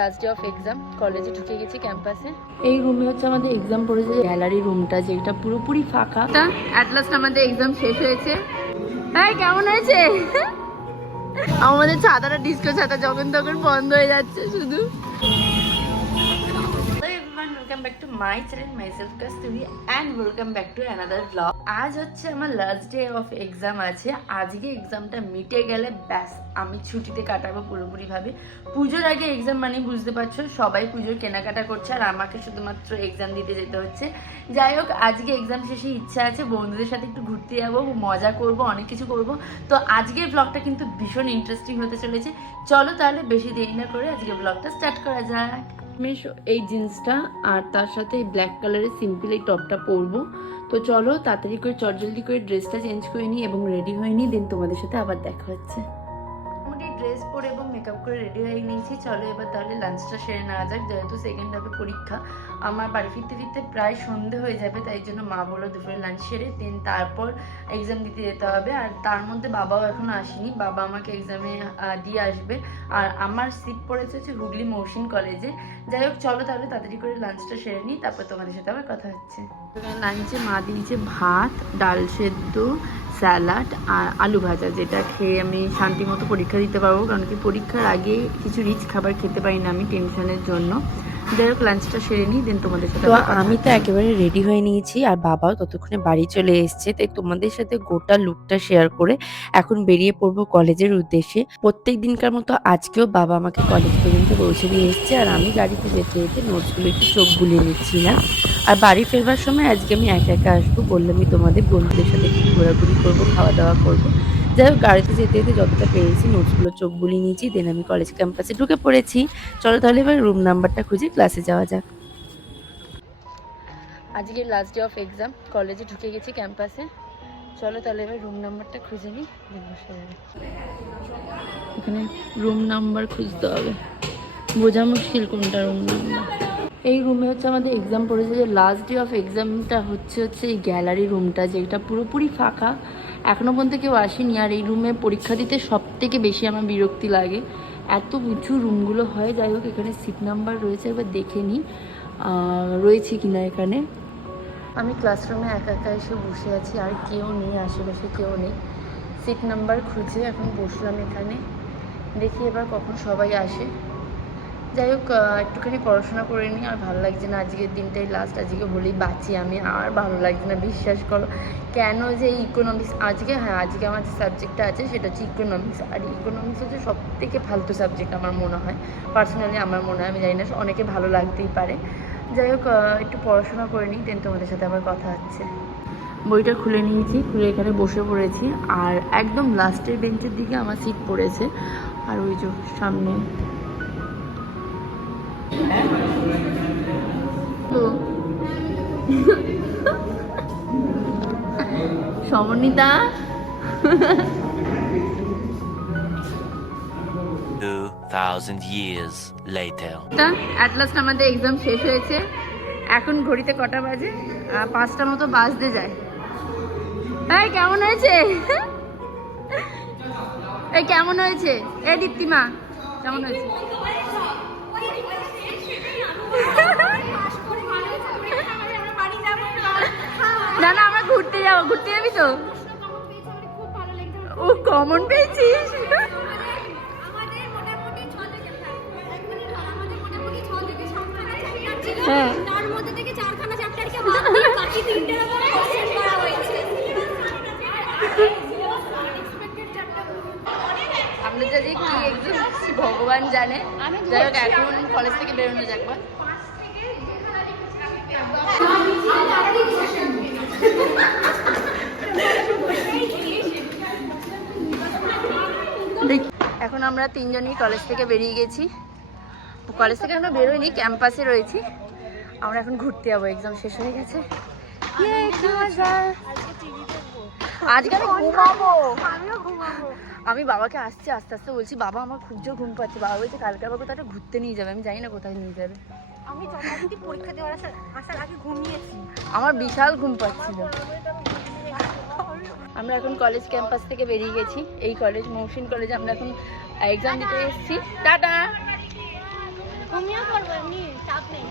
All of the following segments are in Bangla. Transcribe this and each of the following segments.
লাস্ট ডে অফ এক্সাম, কলেজে ঢুকে গেছি ক্যাম্পাসে। এই রুমে হচ্ছে আমাদের এক্সাম পড়েছে, গ্যালারি রুমটা যেটা পুরোপুরি ফাঁকা। অ্যাট লাস্ট আমাদের এক্সাম শেষ হয়েছে। হ্যাঁ, কেমন হয়েছে? আমাদের ছাতাটা ডিস্কো ছাতা যখন তখন বন্ধ হয়ে যাচ্ছে শুধু। Welcome back to my channel, myself Kasturi, and welcome back to another blog. আজ হচ্ছে আমার লাস্ট ডে অফ এক্সাম আছে। আজকে এক্সামটা মিটে গেলে ব্যাস আমি ছুটিতে কাটাবো পুরোপুরিভাবে। পুজোর আগে এক্সাম মানে বুঝতে পারছো, সবাই পুজোর কেনাকাটা করছে আর আমাকে শুধুমাত্র এক্সাম দিতে যেতে হচ্ছে। যাই হোক, আজকে এক্সাম শেষে ইচ্ছা আছে বন্ধুদের সাথে একটু ঘুরতে যাবো, মজা করব, অনেক কিছু করব। তো আজকের ব্লগটা কিন্তু ভীষণ ইন্টারেস্টিং হতে চলেছে। চলো তাহলে বেশি দেরি না করে আজকে ব্লগটা স্টার্ট করা যাক। আমি এই জিন্সটা আর তার সাথে এই ব্ল্যাক কালারের সিম্পল এই টপটা পরবো। তো চলো তাড়াতাড়ি করে চটজলদি করে ড্রেসটা চেঞ্জ করে নিই এবং রেডি হয়ে নিই, দেন তোমাদের সাথে আবার দেখা হচ্ছে। মোটামুটি ড্রেস পরে এবং মেকআপ করে রেডি হয়ে নিয়েছি। চলো এবার তাহলে লাঞ্চটা সেরে নেওয়া যাক, যেহেতু সেকেন্ড হাফে পরীক্ষা। আমার বাড়ি ফিরতে ফিরতে প্রায় সন্ধে হয়ে যাবে, তাই জন্য মা বললো দুপুরে লাঞ্চ সেরে দেন তারপর এক্সাম দিতে যেতে হবে। আর তার মধ্যে বাবাও এখনো আসেনি, বাবা আমাকে এক্সামে দিয়ে আসবে। আর আমার সিট পড়েছে হচ্ছে হুগলি মহসিন কলেজে। যাই হোক, চলো তাহলে তাড়াতাড়ি করে লাঞ্চটা সেরে নিই, তারপর তোমাদের সাথে আবার কথা হচ্ছে। লাঞ্চে মা দিয়েছে ভাত, ডাল সেদ্ধ, স্যালাড আর আলু ভাজা, যেটা খেয়ে আমি শান্তি মতো পরীক্ষা দিতে পারবো। কারণ কি পরীক্ষার আগে কিছু রিচ খাবার খেতে পারি না আমি টেনশনের জন্য। যাই হোক, লাঞ্চটা সেরে নিই, দেন তোমাদের সাথে। তো আমি তো একেবারে রেডি হয়ে নিয়েছি আর বাবাও ততক্ষণে বাড়ি চলে এসেছে, তাই তোমাদের সাথে গোটা লুকটা শেয়ার করে এখন বেরিয়ে পড়বো কলেজের উদ্দেশ্যে। প্রত্যেক দিনকার মতো আজকেও বাবা আমাকে কলেজ পর্যন্ত পৌঁছে দিয়ে এসেছে আর আমি গাড়িতে যেতে যেতে নোটসগুলো একটু চোখ বুলিয়ে নিচ্ছিলাম। আর বাড়ি ফেরবার সময় আজকে আমি একা একা আসবো, বললামই তোমাদের, বন্ধুদের সাথে একটু ঘোরাঘুরি করবো, খাওয়া দাওয়া করবো। যাই হোক, গাড়িতে যেতে যেতে যতটা পেরেছি নোটসগুলো চোখ বুলিয়ে নিয়েছি, দেন আমি কলেজ ক্যাম্পাসে ঢুকে পড়েছি। চলো তাহলে এবার রুম নাম্বারটা খুঁজে ক্লাসে যাওয়া যাক। আজকে লাস্ট ডে অফ এক্সাম, কলেজে ঢুকে গেছি ক্যাম্পাসে। চলো তাহলে এবার রুম নাম্বারটা খুঁজে নিই, বসে যাবে। এখানে রুম নাম্বার খুঁজতে হবে, বোঝা মুশকিল কোনটা রুম নাম্বার। এই রুমে হচ্ছে আমাদের এক্সাম পড়েছে, যে লাস্ট ডে অফ এক্সামটা হচ্ছে এই গ্যালারি রুমটা, যেটা পুরোপুরি ফাঁকা, এখনও পর্যন্ত কেউ আসেনি। আর এই রুমে পরীক্ষা দিতে সব থেকে বেশি আমার বিরক্তি লাগে, এত উঁচু রুমগুলো হয়। যাই হোক, এখানে সিট নাম্বার রয়েছে, এবার দেখে নিই রয়েছে কিনা এখানে। আমি ক্লাসরুমে একা একা এসে বসে আছি, আর কেউ নেই আশেপাশে, কেউ নেই। সিট নাম্বার খুঁজে এখন বসলাম এখানে, দেখি এবার কখন সবাই আসে। যাই হোক, একটুখানি পড়াশোনা করে নিই। আর ভালো লাগছে না, আজকের দিনটাই লাস্ট, আজকে হলেই বাঁচি আমি। আর ভালো লাগছে না, বিশ্বাস করো। কেন যে ইকোনমিক্স আজকে, হ্যাঁ আজকে আমার যে সাবজেক্টটা আছে সেটা হচ্ছে ইকোনমিক্স। আর ইকোনমিক্স হচ্ছে সব থেকে ফালতু সাবজেক্ট আমার মনে হয়, পার্সোনালি আমার মনে হয়। আমি জানি না, অনেকে ভালো লাগতেই পারে। যাই হোক, একটু পড়াশোনা করে নিই, দেন তোমাদের সাথে আবার কথা হচ্ছে। বইটা খুলে নিয়েছি, খুলে এখানে বসে পড়েছি। আর একদম লাস্টের বেঞ্চের দিকে আমার সিট পড়েছে। আর ওই যে সামনে সমন্বিতা। 2000 years later. অ্যাট লাস্ট আমাদের এক্সাম শেষ হয়েছে। এখন ঘড়িতে কটা বাজে? 5টা মতো বাজতে যায়। এই কেমন হয়েছে? এই কেমন হয়েছে? এই দীপ্তিমা কেমন হয়েছে? না না, আমরা ঘুরতে যাবো। ঘুরতে যাবি তো? ও কমন পেয়েছিস? হ্যাঁ, আমরা যদি কি এক্সাম ভগবান জানে। যাই হোক, এখন কলেজ থেকে বেরোনো যাক। এখন আমরা তিনজনই কলেজ থেকে বেরিয়ে গেছি। কলেজ থেকে আমরা বেরোইনি, ক্যাম্পাসে রয়েছি। আমরা এখন ঘুরতে যাবো, এক্সাম শেষ হয়ে গেছে। আজকে আমি ঘুমাবো। আমি বাবাকে আস্তে আস্তে বলছি, বাবা আমার খুব জোর ঘুম পাচ্ছে। বাবা বলছে কালকে আবার কোথাও ঘুরতে নিয়ে যাবে। আমি জানি না কোথায় নিয়ে যাবে। আমি যথারীতি পরীক্ষা দেওয়ার আসার আগে ঘুমিয়েছি। আমার বিশাল ঘুম পাচ্ছিল। আমরা এখন কলেজ ক্যাম্পাস থেকে বেরিয়ে গেছি। এই কলেজ মহসিন কলেজে আমরা এখন এক্সাম দিতে এসেছি। টাটা। ঘুমিয়ে পড়বো এমনি চাপ নেই।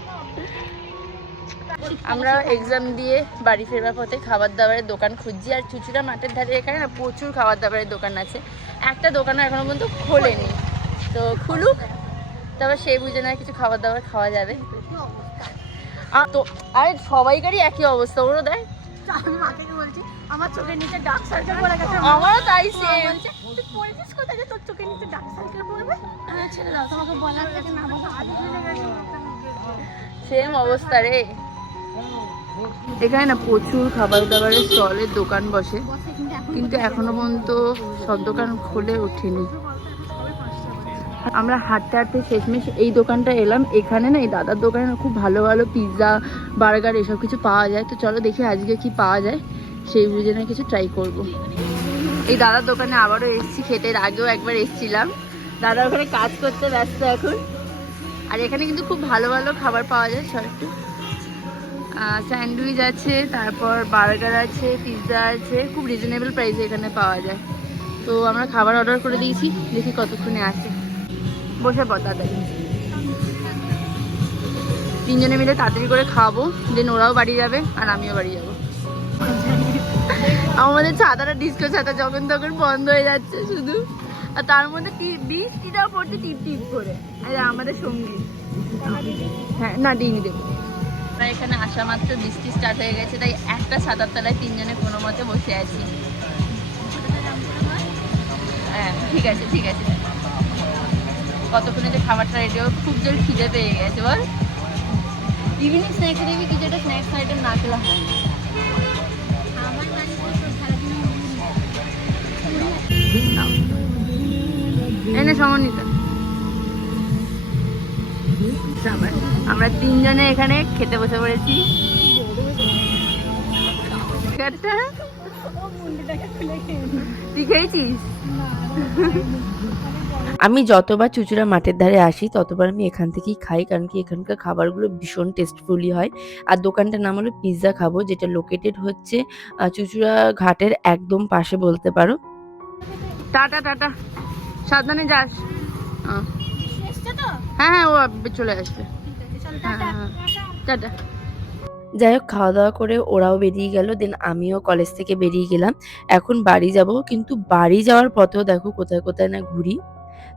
আমরা এক্সাম দিয়ে বাড়ি ফেরবার পথে খাবার দাবারের দোকান খুঁজছি। আর চুচুড়া মাঠের ধারে এখানে না প্রচুর খাবার দাবারের দোকান আছে, একটা দোকানও এখনো পর্যন্ত খোলেনি। তো খুলুক, তারপর সেই বুঝে না কিছু খাবার দাবার খাওয়া যাবে। তো আরে সবাইকারই একই অবস্থা, ওরও দেয়। আমি মাকে বলছি আমার চোখের নিচে ডার্ক সার্কেল পড়ে গেছে। আমারও তাই সেম। তুই পড়েছিস কোথায় যে তোর চোখের নিচে ডার্ক সার্কেল পড়বে? ছেড়ে দাও, তোমাকে বলার থেকে না বলা আগে চলে গেছে। সেম অবস্থা রে। এখানে না প্রচুর খাবার দাবারের স্টলের দোকান বসে, কিন্তু এখনো পর্যন্ত সব দোকান খুলে ওঠেনি। আমরা হাঁটতে হাঁটতে শেষমেশ এই দোকানটা এলাম। এখানে না এই দাদার দোকানে না খুব ভালো ভালো পিৎজা, বার্গার এসব কিছু পাওয়া যায়। তো চলো দেখি আজকে কি পাওয়া যায়, সেই বুঝে না কিছু ট্রাই করব। এই দাদার দোকানে আবারও এসেছি খেতে, এর আগেও একবার এসেছিলাম। দাদা ওখানে কাজ করতে ব্যস্ত এখন। আর এখানে কিন্তু খুব ভালো ভালো খাবার পাওয়া যায়। একটু স্যান্ডউইচ আছে, তারপর বার্গার আছে, পিৎজা আছে, খুব রিজনেবল প্রাইসে এখানে পাওয়া যায়। তো আমরা খাবার অর্ডার করে দিয়েছি, দেখি কতক্ষণে আসে। বসে পড় তাড়াতাড়ি, তিনজনে মিলে তাড়াতাড়ি করে খাওয়াবো, দেন ওরাও বাড়ি যাবে আর আমিও বাড়ি যাবো। আমাদের ছাতাটা ডিস্কো ছাতা যখন তখন বন্ধ হয়ে যাচ্ছে শুধু, আর তার মধ্যে বৃষ্টিটাও পড়ছে টিপ টিপ করে। আর আমাদের সঙ্গী হ্যাঁ না ডিঙি দেবো। আমরা এখানে আসা মাত্র বৃষ্টি স্টার্ট হয়ে গেছে, তাই একটা ছাতার তলায় তিনজনে কোনো মতে বসে আছি। হ্যাঁ ঠিক আছে ঠিক আছে। কতক্ষণে যে খাবারটা রেডি হবে, খুব জোর খিদে পেয়ে গেছে বল। ইভিনিং স্ন্যাক্স দেখবি কিছু একটা স্ন্যাক্স আইটেম না খেলে হয় না। এনে সমন্বিতা আমরা তিনজনে এখানে খেতে বসে পড়েছি। তুই খেয়েছিস? আমি যতবার চুচুড়া মাঠের ধারে আসি ততবার আমি এখান থেকেই খাই, কারণ কি এখানকার খাবারগুলো ভীষণ টেস্টফুলি হয়। আর দোকানটার নাম হলো পিৎজা খাবো, যেটা লোকেটেড হচ্ছে চুচুড়া ঘাটের একদম পাশে বলতে পারো। টাটা টাটা, সাবধানে যাস। হ্যাঁ হ্যাঁ ও চলে আসবে। হ্যাঁ হ্যাঁ টাটা। যাই হোক, খাওয়া দাওয়া করে ওরাও বেরিয়ে গেল, দেন আমিও কলেজ থেকে বেরিয়ে গেলাম। এখন বাড়ি যাব, কিন্তু বাড়ি যাওয়ার পথেও দেখো কোথায় কোথায় না ঘুরি।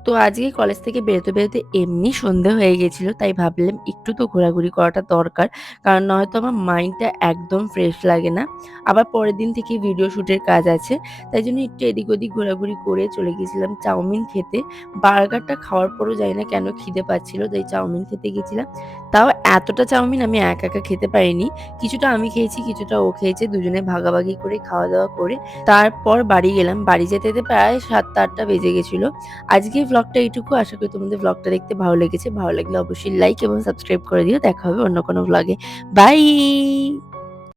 তো আজকে কলেজ থেকে বেরোতে বেরোতে এমনি সন্ধে হয়ে গেছিলো, তাই ভাবলাম একটু তো ঘোরাঘুরি করাটা দরকার, কারণ নয়তো আমার মাইন্ডটা একদম ফ্রেশ লাগে না। আবার পরের দিন থেকে ভিডিও শ্যুটের কাজ আছে, তাই জন্য একটু এদিক ওদিক ঘোরাঘুরি করে চলে গেছিলাম চাউমিন খেতে। বার্গারটা খাওয়ার পরও জানি না কেন খিদে পাচ্ছিল, তাই চাউমিন খেতে গেছিলাম। তাও এতটা চাউমিন আমি একা একা খেতে পারিনি, কিছুটা আমি খেয়েছি কিছুটা ও খেয়েছে, দুজনে ভাগাভাগি করে খাওয়া দাওয়া করে তারপর বাড়ি গেলাম। বাড়ি যেতে যেতে প্রায় 7টা-8টা বেজে গেছিলো। আজকে ব্লগটা এইটুকু, আশা করি তোমাদের ব্লগটা দেখতে ভালো লেগেছে। ভালো লাগলে অবশ্যই লাইক এবং সাবস্ক্রাইব করে দিও। দেখা হবে অন্য কোনো ব্লগে। বাই।